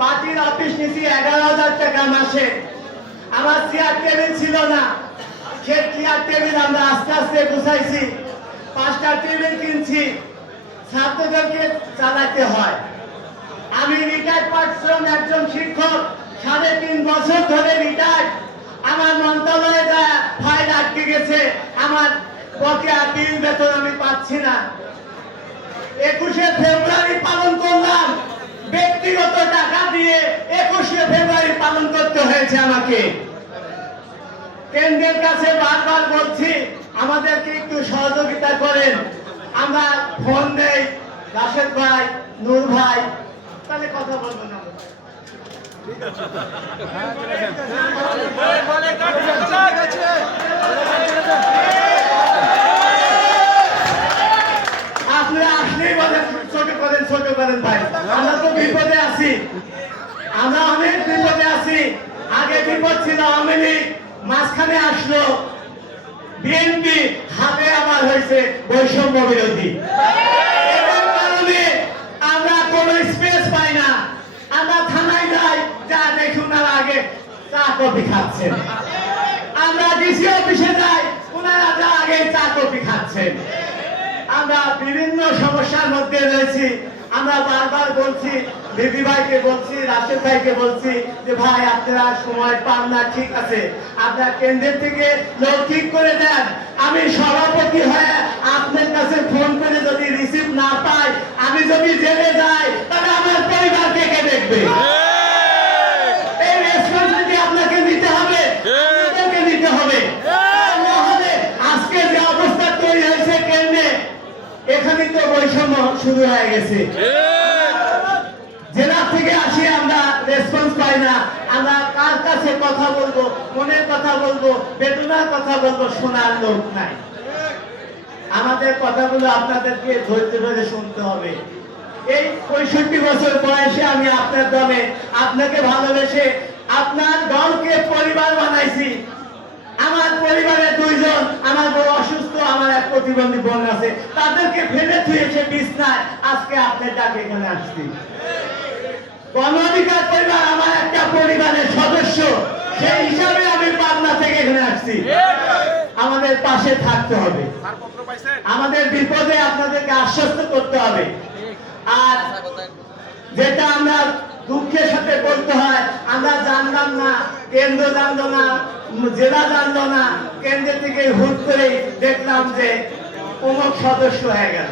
পার্টির অফিস নিয়েছি 11,000 টাকা মাসে। আমার চেয়ার টেবিল ছিল না, সে চেয়ার টেবিল আমরা আস্তে আস্তে গুছাইছি। 5টা টেবিল কিনছি, ছাত্রদেরকে চালাতে হয়। আমি রিটায়ার্ড পার্সন, একজন শিক্ষক, 3.5 বছর ধরে রিটায়ার্ড। আমার মন্ত্রণালয়ে ফাইল আটকে গেছে, আমার বকেয়া বিল বেতন আমি পাচ্ছি না। 21শে ফেব্রুয়ারি পালন করলাম, ব্যক্তিগত টাকা দিয়ে 21শে ফেব্রুয়ারি পালন করতে হয়েছে আমাকে। কেন্দ্রের কাছে বারবার বলছি আমাদেরকে একটু সহযোগিতা করেন। আমরা ফোন দেই, রাশেদ ভাই, নূর ভাই, তাহলে কথা বলবো না। আপনারা আসলেই বলেন ছোট করেন ভাই, আমরা তো বিপদে আছি, আমরা অনেক বিপদে আছি। আগে বিপদ ছিল আওয়ামী লীগ, মাঝখানে আসলো বিএনপি, হাতে আবার হয়েছে বৈষম্য বিরোধী। এটার কারণে আমরা কোনো স্পেস পাই না। আমরা থানায় যাই, যা দেখুন আর আগে চা কফি খাচ্ছেন। আমরা ডিসি অফিসে যাই, ওনারা যা আগে চা কফি খাচ্ছেন। আমরা বিভিন্ন সমস্যার মধ্যে রয়েছি। আমরা বারবার বলছি, বিবি ভাইকে বলছি, রাশেদ ভাইকে বলছি যে ভাই আপনারা সময় পান না, ঠিক আছে, আপনারা কেন্দ্রের থেকে লোক ঠিক করে দেন। আমি সভাপতি হয়ে আপনার কাছে ফোন করে যদি রিসিভ না পাই, আমি যদি জেলে যাই, তাহলে আমার পরিবার কে দেখবে? এই রেসপন্সিবিলিটি আপনাকে নিতে হবে, আপনাদেরকে নিতে হবে। নাহলে আজকে যে অবস্থা তৈরি হয়েছে কেন্দ্রে, এখানে তো বৈষম্য শুরু হয়ে গেছে। জেলা থেকে আসি আমরা রেসপন্স পাই না। আমরা কার কাছে কথা বলবো, মনের কথা বলবো, বেদনার কথা বলবো, শোনার লোক নাই। আমাদের কথাগুলো আপনাদেরকে ধৈর্য ধরে শুনতে হবে। এই 65 বছর বয়সে আমি আপনার দলে, আপনাকে ভালোবেসে আপনার দলকে পরিবার বানাইছি। আমার পরিবারে 2 জন, আমার বড় অসুস্থ, আমার এক প্রতিবন্ধী বোন আছে, তাদেরকে ফেলে থুয়েছে বিছনায়, আজকে আপনার ডাকে এখানে আসছি। গণ অধিকার পরিবার আমার একটা পরিবারের সদস্য, সেই হিসাবে আমি পাবনা থেকে এখানে আসছি। আমাদের পাশে থাকতে হবে, আমাদের বিপদে আপনাদেরকে আশ্বস্ত করতে হবে। আর যেটা আমরা দুঃখের সাথে বলতে হয়, আমরা জানলাম না, কেন্দ্র জানলো না, জেলা জানলো না, কেন্দ্র থেকে হুট করে দেখলাম যে অমুক সদস্য হয়ে গেল।